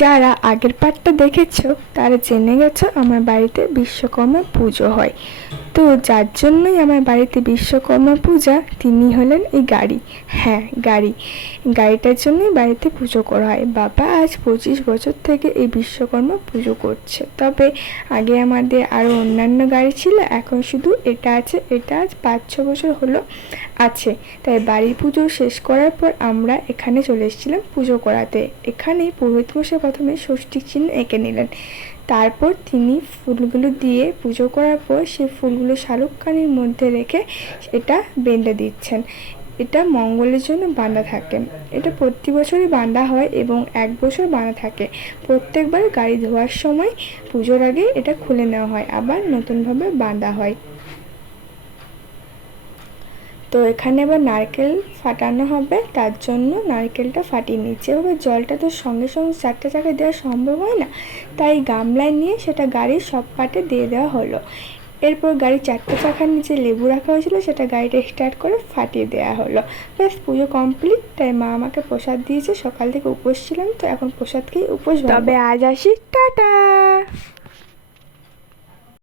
যারা আগের পার্টটা দেখেছো তারা জেনে গেছো আমার বাড়িতে বিশ্বকর্মা পুজো হয়। তো যার জন্যই আমার বাড়িতে বিশ্বকর্মা পূজা তিনি হলেন এই গাড়ি। হ্যাঁ, গাড়িটার জন্যই বাড়িতে পুজো করা হয়। বাবা আজ 25 বছর থেকে এই বিশ্বকর্মা পুজো করছে। তবে আগে আমাদের আরও অন্যান্য গাড়ি ছিল, এখন শুধু এটা আছে। এটা আজ 5-6 বছর হলো আছে। তাই বাড়ির পুজো শেষ করার পর আমরা এখানে চলে এসেছিলাম পুজো করাতে। এখানে পুরোহিত মশাই প্রথমে ষষ্ঠীর চিহ্ন এঁকে নিলেন। তারপর তিনি ফুলগুলো দিয়ে পুজো করার পর সেই ফুলগুলো শালুককানির মধ্যে রেখে এটা বেঁধে দিচ্ছেন। এটা মঙ্গলের জন্য বাঁধা থাকে। এটা প্রতি বছরই বাঁধা হয় এবং 1 বছর বাঁধা থাকে। প্রত্যেকবার গাড়ি ধোয়ার সময় পুজোর আগে এটা খুলে নেওয়া হয়, আবার নতুনভাবে বাঁধা হয়। তো এখানে আবার নারকেল ফাটানো হবে, তার জন্য নারকেলটা ফাটিয়ে নিচ্ছে। এভাবে জলটা তো সঙ্গে সঙ্গে 4টে চাকায় দেওয়া সম্ভব হয় না, তাই গামলায় নিয়ে সেটা গাড়ির সব পার্টে দিয়ে দেওয়া হলো। এরপর গাড়ির 4টে চাকার নিচে লেবু রাখা হয়েছিল, সেটা গাড়িটা স্টার্ট করে ফাটিয়ে দেওয়া হলো। ব্যাস, পুজো কমপ্লিট। তাই মা আমাকে প্রসাদ দিয়েছে। সকাল থেকে উপোস ছিলাম, তো এখন প্রসাদ খেয়ে উপোস। তবে আজ আসি, টাটা।